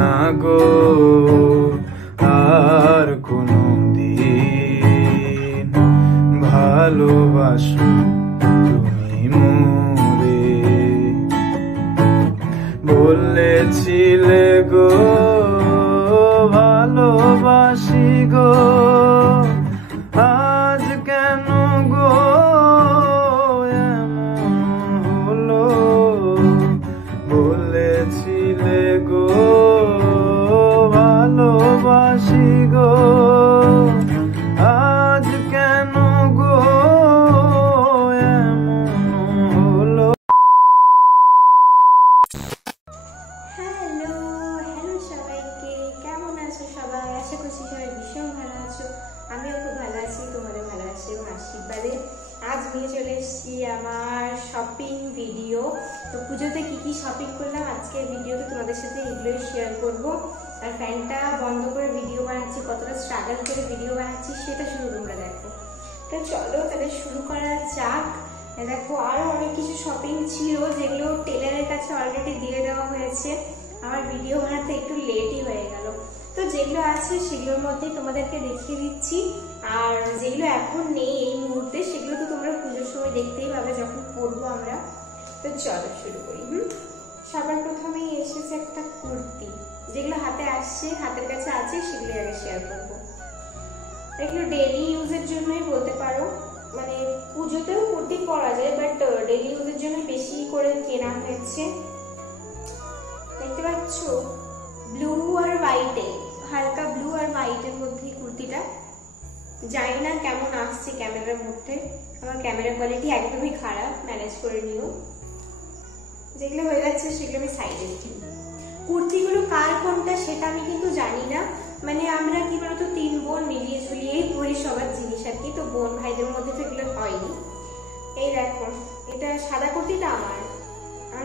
না গো আর কোনো দিন ভালোবাসো তুমি মোরে। বলেছিলে গো ভালোবাসি গো, আজ কেন গো এমন হলো। বলেছিলে গো ভালোবাসি গো, আজ কেন গো এমন হলো। হ্যালো হ্যালো সবাইকে, কেমন আছো সবাই? আশা করছি সবাই ভীষণ ভালো আছো। আমিও খুব ভালো আছি, তোমাদের ভালো আছি এবং আশীর্বাদে। আজ নিয়ে চলে এসেছি আমার শপিং ভিডিও। তো পুজোতে কি কি শপিং করলাম আজকের ভিডিওতে তোমাদের সাথে এগুলোই শেয়ার করব। আর ফ্যানটা বন্ধ করে ভিডিও বানাচ্ছি, কতটা স্ট্রাগল করে ভিডিও বানাচ্ছি সেটা শুধু তোমরা দেখো। তো চলো তাহলে শুরু করা যাক। দেখো আরো অনেক কিছু শপিং ছিল যেগুলো টেলারের কাছে অলরেডি দিয়ে দেওয়া হয়েছে। আমার ভিডিও বানাতে একটু লেটই হয়ে গেল। তো যেগুলো আছে সেগুলোর মধ্যে তোমাদেরকে দেখিয়ে দিচ্ছি, আর যেগুলো এখন নেই এই মুহূর্তে সেগুলো তো তোমরা পুজোর সময় দেখতেই পাবে যখন পরবো আমরা। তো চলো শুরু করি। সবার প্রথমেই এসেছে একটা কুর্তি, যেগুলো হাতে আসছে, হাতের কাছে আছে, সেগুলো আগে শেয়ার করবো। এগুলো ডেইলি ইউজের জন্যই বলতে পারো, মানে পুজোতেও কুর্তি পরা যায়, বাট ডেইলি ইউজের জন্য বেশি করে কেনা হয়েছে। দেখতে পাচ্ছ ব্লু আর হোয়াইটে, হালকা ব্লু আর হোয়াইটের মধ্যে কুর্তিটা। জানি না কেমন আসছে ক্যামেরার মধ্যে, আমার ক্যামেরা কোয়ালিটি একদমই খারাপ, ম্যানেজ করে নিও। যেগুলো হয়ে যাচ্ছে সেগুলো আমি সাইডে দিই। কুর্তিগুলো কার কোনটা সেটা আমি কিন্তু জানি না, মানে আমরা কি বলতো 3 বোন মিলিয়ে ঝুলিয়েই পরি সবার জিনিস আর কি, তো বোন ভাইদের মধ্যে তো এগুলো হয়নি। এই দেখো এটা সাদা কুর্তিটা আমার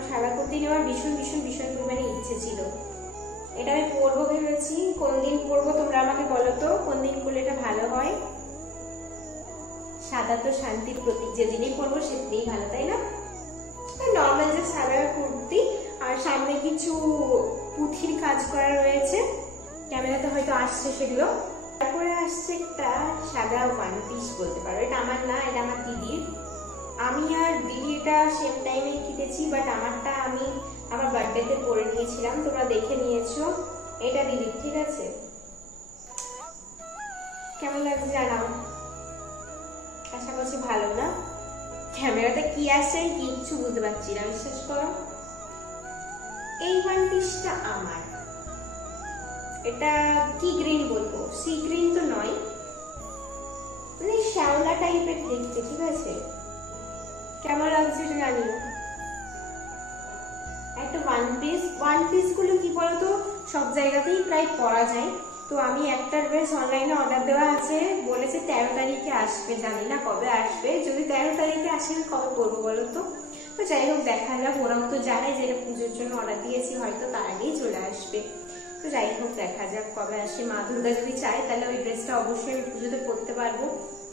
সাদা কুর্তি নেওয়ার ভীষণ ভীষণ ভীষণ পরিমাণে ইচ্ছে ছিল। এটা আমি পরবো ভেবেছি, কোন দিন পরবো তোমরা আমাকে বলো তো, কোন দিন করলে এটা ভালো হয়। সাদা তো শান্তির প্রতীক, যেদিনই পরবো সেদিনই ভালো, তাই না? নর্মাল যে সাদা কুর্তি, আর সামনে কিছু পুঁথির কাজ করা রয়েছে, ক্যামেরাতে হয়তো আসছে সেগুলো। তারপরে আসছে একটা সাদা ওয়ান পিস বলতে পারো, এটা আমার না, এটা আমার দিদির। আমি আর দিদি এটা সেম টাইমে কিনেছি, বাট আমারটা আমি আমার বার্থডেতে পরে নিয়েছিলাম, তোমরা দেখে নিয়েছো। এটা দিদির, ঠিক আছে? কেমন লাগছে জানাও, আশা করছি ভালো না। ক্যামেরাতে কি আসছে আমি কিচ্ছু বুঝতে পারছি না, বিশ্বাস করো। এই ওয়ান পিসটা আমার, এটা কি গ্রিন বলবো, সি গ্রিন তো নয়, মানে শ্যাওলা টাইপের দেখতে, ঠিক আছে? কেমন লাগছে এটা জানিও। একটা ওয়ান পিস গুলো কি বলতো সব জায়গাতেই প্রায় পরা যায়। তো আমি একটা ড্রেস অনলাইনে অর্ডার দেওয়া আছে, বলেছে 13 তারিখে আসবে, জানি না কবে আসবে। যদি 13 তারিখে আসে আমি কবে পরবো বলো তো? তো যাই হোক দেখা যাক, ওরাও তো জানে যে এটা পুজোর জন্য অর্ডার দিয়েছি, হয়তো তার আগেই চলে আসবে। তো যাই হোক দেখা যাক কবে আসে। মা দুর্গা যদি চায় তাহলে ওই ড্রেসটা অবশ্যই আমি পুজোতে পরতে পারবো,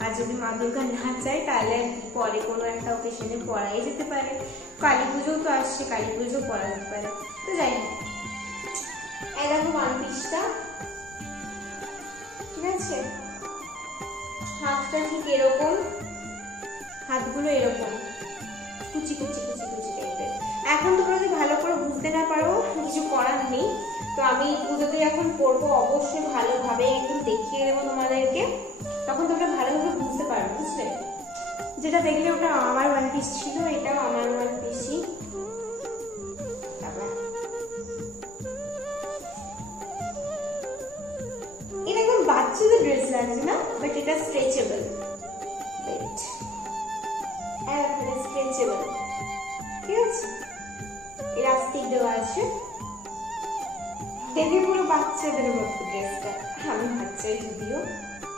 আর যদি মা দুর্গা না চায় তাহলে পরে কোনো একটা অকেশনে পরাই যেতে পারে। কালী পুজোও তো আসছে, কালী পুজো পরা যেতে পারে। তো যাই হোক, এই দেখো ওয়ান পিসটা, ঠিক আছে? হাতটা ঠিক এরকম, হাতগুলো এরকম কুচি কুচি কুচি কুচি টাইপের। এখন তোমরা যদি ভালো করে বুঝতে না পারো কিছু করার নেই, তো আমি পুজোতে এখন পরবো অবশ্যই ভালোভাবে একদম দেখিয়ে দেবো তোমাদেরকে, তখন তোমরা ভালোভাবে বুঝতে পারবে, বুঝলে? যেটা দেখলে ওটা আমার ওয়ান পিস ছিল, এটাও আমার ওয়ান পিসই। এটা একদম বাচ্চাদের ড্রেস লাগছে না, বাট এটা স্ট্রেচেবল, স্ট্রেচেবল, ঠিক আছে? ইলাস্টিক দেওয়া আছে, দেখে পুরো বাচ্চাদের মতো ড্রেসটা। আমি বাচ্চাই যদিও,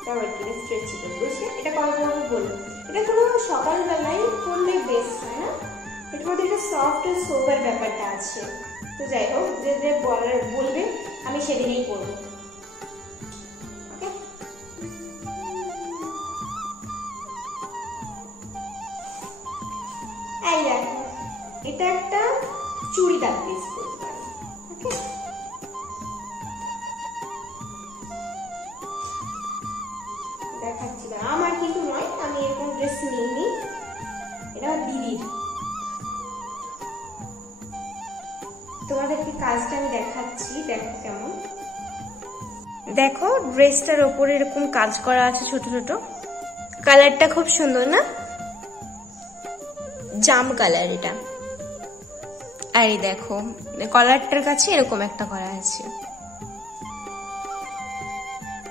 তাও আর কি স্ট্রেচেবল, বুঝলে? এটা কবে পরবো বলো? এটা কোনো সকালবেলায় পরলে বেস্ট হয় না? এটার মধ্যে একটা সফট আর সোবার ব্যাপারটা আছে। তো যাই হোক, যে যে বলবে আমি সেদিনেই পরবো। এই দেখো এটা একটা চুড়িদার পিস বলতে পারো, ওকে? কাজটা আমি দেখাচ্ছি, দেখো কেমন। দেখো ড্রেসটার ওপরে এরকম কাজ করা আছে ছোট ছোট, কালারটা খুব সুন্দর না, জাম কালার এটা। আর এই দেখো কলারটার কাছে এরকম একটা করা আছে,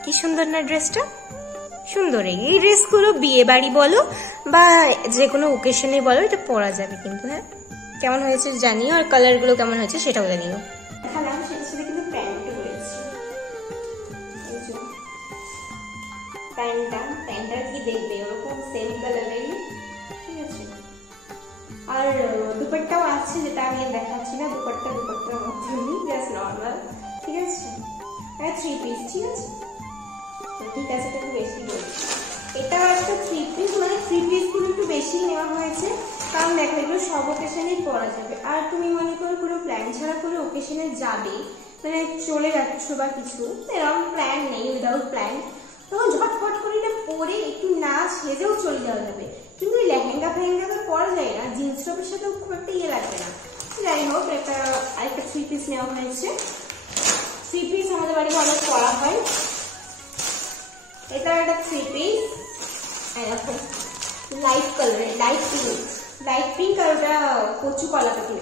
কি সুন্দর না ড্রেসটা, সুন্দর। এই ড্রেসগুলো বিয়ে বাড়ি বলো বা যে কোনো ওকেশনে বলো এটা পরা যাবে কিন্তু। হ্যাঁ, কেমন হয়েছে জানিও, আর কালারগুলো কেমন হয়েছে সেটাও জানিও। দেখালাম সেটার সাথে কিন্তু প্যান্টও রয়েছে, প্যান্টটা কি দেখবে ওরকম সেম কালারেরই, ঠিক আছে। আর দুপাট্টাও আছে, যেটা আমি দেখাচ্ছি না, দুপাট্টার মধ্যে জাস্ট নর্মাল, ঠিক আছে। আর 3 পিস, ঠিক আছে, ঠিক আছে, এটা একটু বেশি বলছি। এটাও একটা 3 পিস, মানে 3 পিসগুলো একটু বেশি নেওয়া হয়েছে, কারণ দেখো এগুলো সব ওকেশনেই পরা যাবে। আর তুমি মনে করো কোনো প্ল্যান ছাড়া কোনো ওকেশনে যাবে, মানে চলে যাচ্ছ বা কিছু, এরকম প্ল্যান নেই, উইদাউট প্ল্যান, তখন ঝটফট করে এটা পরে একটু না সেজেও চলে যাওয়া যাবে। কিন্তু এই লেহেঙ্গা ফেহেঙ্গা তো পরা যায় না, জিন্স টপের সাথেও খুব একটা ইয়ে লাগবে না। যাই হোক, এটা আরেকটা 3 পিস নেওয়া হয়েছে। 3 পিস আমাদের বাড়িতে অনেক পরা হয়। এটা একটা 3 পিস, এরকম লাইট কালারের, লাইট পিঙ্ক আর ওটা কচু কলা পাখি।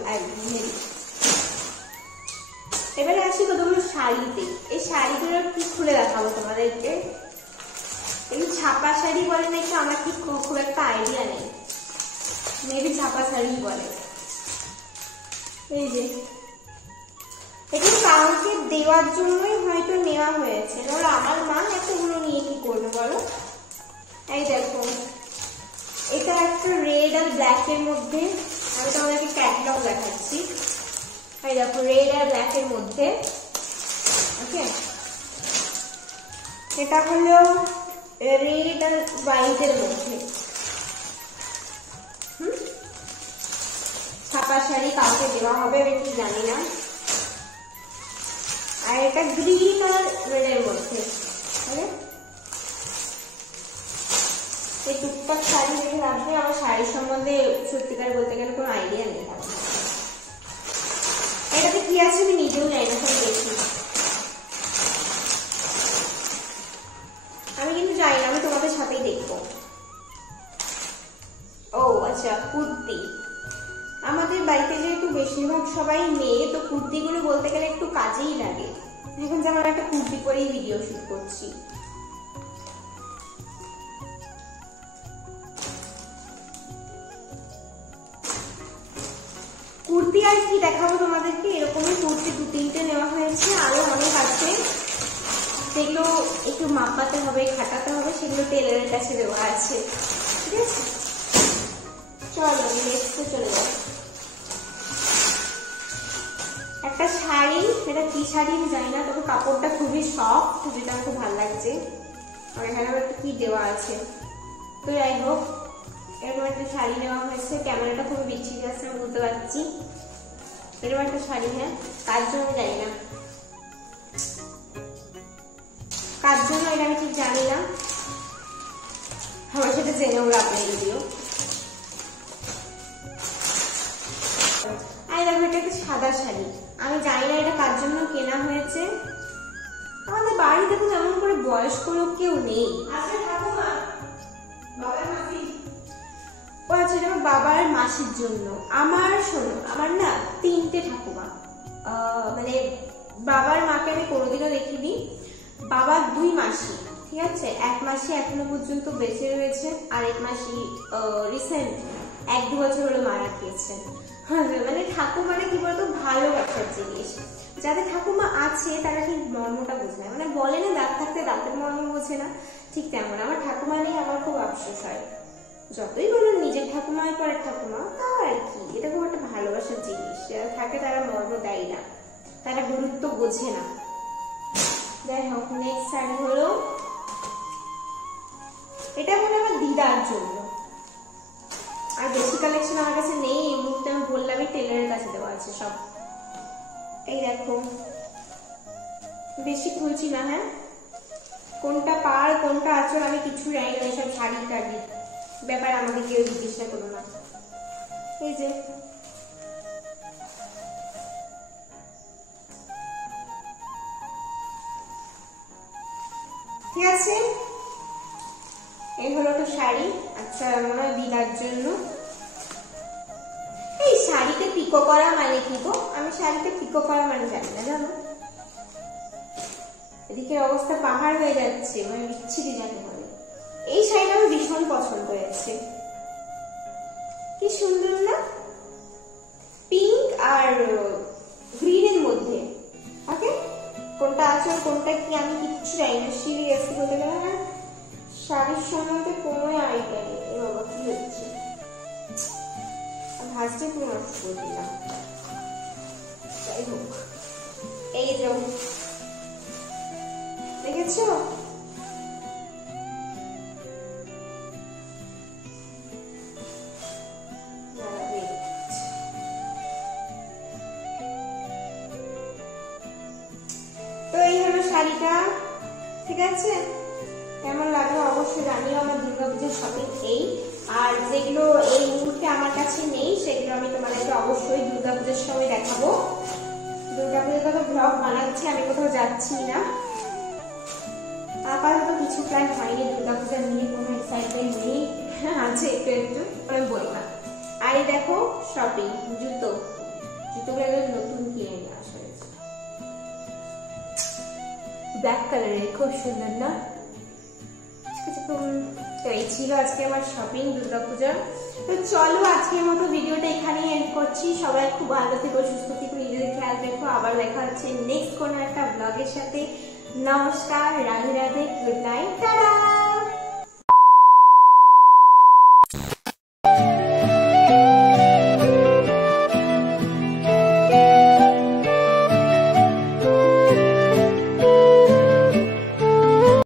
এবারে আসি কতগুলো শাড়িতে। এই শাড়িগুলো কি খুলে দেখাবো তোমাদেরকে, এই ছাপা শাড়ি বলে নাকি, আমার ঠিক খুব একটা আইডিয়া নেই, মেবি ছাপা শাড়ি বলে। এই যে এটা কাউকে দেওয়ার জন্যই হয়তো নেওয়া হয়েছে, ধরো আমার মা এতগুলো নিয়ে কি করবে বলো। এই দেখো এটা একটা রেড আর ব্ল্যাক এর মধ্যে, আমি তোমাদেরকে ক্যাটালগ দেখাচ্ছি। এই দেখো রেড আর ব্ল্যাক এর মধ্যে, ওকে। এটা হলো রেড আর হোয়াইট এর মধ্যে, ছাপা শাড়ি কাউকে দেওয়া হবে আমি কি জানি না। আর এটা গ্রিন আর রেড এর মধ্যে, এই টুকটাক শাড়ি দেখে রাখবে। আমার শাড়ির সম্বন্ধে সত্যিকার বলতে গেলে কোনো আইডিয়া নেই। এটাতে কি আছে আমি নিজেও জানি না, সব দেখি আমি কিন্তু জানি না, আমি তোমাদের সাথেই দেখবো। ও আচ্ছা, কুর্তি। আমাদের বাড়িতে যেহেতু বেশিরভাগ সবাই মেয়ে, তো কুর্তিগুলো বলতে গেলে একটু কাজেই লাগে। এখন যেমন একটা কুর্তি পরেই ভিডিও শুট করছি। কুর্তি আর কি দেখাবো তোমাদেরকে, এরকমই কুর্তি 2-3টে নেওয়া হয়েছে, আরো অনেক আছে, সেগুলো একটু মাপাতে হবে, খাটাতে হবে, সেগুলো টেলারের কাছে দেওয়া আছে, ঠিক আছে। চলো নেক্সটে চলে যাও। একটা শাড়ি, এটা কি শাড়ি আমি জানি না, তবে কাপড়টা খুবই সফট, যেটা আমার খুব ভালো লাগছে। আর এখানে আবার কি দেওয়া আছে, তো যাই হোক এরকম একটা শাড়ি নেওয়া হয়েছে। ক্যামেরাটা খুবই বিচ্ছিরি আছে, আমি বুঝতে পারছি। এরকম একটা শাড়ি, হ্যাঁ কার জন্য জানি না, কার জন্য এটা আমি ঠিক জানি না, আমার সাথে জেনেও লাভ নেই যদিও। আর দেখো এটা একটা সাদা শাড়ি, আমি জানি না এটা কার জন্য কেনা হয়েছে। আমাদের বাড়িতে তো তেমন করে বয়স্ক লোক কেউ নেই। ও আচ্ছা, এটা বাবার মাসির জন্য। আমার শোনো, আমার না 3টে ঠাকুমা, মানে বাবার মাকে আমি কোনোদিনও দেখিনি। বাবার 2 মাসি, ঠিক আছে, 1 মাসি এখনো পর্যন্ত বেঁচে রয়েছে, আর 1 মাসি রিসেন্ট 1-2 বছর হলো মারা গিয়েছেন। মানে ঠাকুমারা কি বলতো, ভালো একটা জিনিস। যাদের ঠাকুমা আছে তারা ঠিক মর্মটা বোঝে না, মানে বলে না দাঁত থাকতে দাঁতের মর্ম বোঝে না, ঠিক তেমন আমার ঠাকুমা নেই, আমার খুব আফসোস হয়। যতই বলুন নিজের ঠাকুমা পরের ঠাকুমা, তাও আর কি, এটা খুব একটা ভালোবাসার জিনিস। যারা থাকে তারা মর্ম দেয় না, তারা গুরুত্ব বোঝে না। যাই হোক, নেক্সট শাড়ি হলো, এটা হলো আমার দিদার জন্য। আর বেশি কালেকশন আমার কাছে নেই, এই মুহূর্তে আমি বললামই টেলারের কাছে দেওয়া আছে সব। এই দেখো, বেশি খুলছি না, হ্যাঁ কোনটা পার কোনটা আচর আমি কিছু জানি না, সব শাড়ি টাড়ি ব্যাপার আমাকে কেউ জিজ্ঞাসা করো না। এই যে ঠিক আছে, এই হলো তো শাড়ি। আচ্ছা মনে হয় দিদার জন্য। এই শাড়িতে পিকো করা মানে কি গো? আমি শাড়িতে পিকো করা মানে জানি না, জানো। এদিকের অবস্থা পাহাড় হয়ে যাচ্ছে, মানে বিচ্ছিরি যাকে বলে। এই শাড়িটা আমার ভীষণ পছন্দ হয়েছে, কি সুন্দর না, পিঙ্ক আর গ্রিনের মধ্যে। ওকে, কোনটা আছে আর কোনটা কি আমি কিচ্ছু জানি না, সিরিয়াসলি বলতে গেলে আমার শাড়ির সম্বন্ধে কোনো আইডিয়া নেই। এ বাবা কি হচ্ছে, ভাজতে পুরো নষ্ট করে দিলাম। যাই হোক, এই যে দেখেছো, তো এই হলো শাড়িটা। ঠিক আছে, কেমন লাগলো অবশ্যই জানিও। আমার দুর্গাপূজার শপিং এই, আর যেগুলো এই মুহূর্তে আমার কাছে নেই সেগুলো আমি তোমাদেরকে অবশ্যই দুর্গাপূজার সময় দেখাবো। দুর্গাপূজার তো ব্লগ বানাচ্ছি, আমি কোথাও যাচ্ছি না আপাতত, কিছু প্ল্যান হয়নি দুর্গাপূজা নিয়ে, কোনো এক্সাইটমেন্ট নেই, আছে একটু একটু, আমি বলবো না। আর এই দেখো শপিং, জুতোগুলো নতুন কিনে নিয়ে আসা হয়েছে, ব্ল্যাক কালারের, খুব সুন্দর না। তো এই ছিল আজকে আমার শপিং দুর্গাপূজা। তো চলো আজকের মতো ভিডিওটা এখানেই এন্ড করছি। সবাই খুব ভালো থেকো, সুস্থ থেকো, নিজেদের খেয়াল রেখো। আবার দেখা হচ্ছে নেক্সট কোনো একটা ব্লগের সাথে। নমস্কার, Radhe Radhe, good night, tata.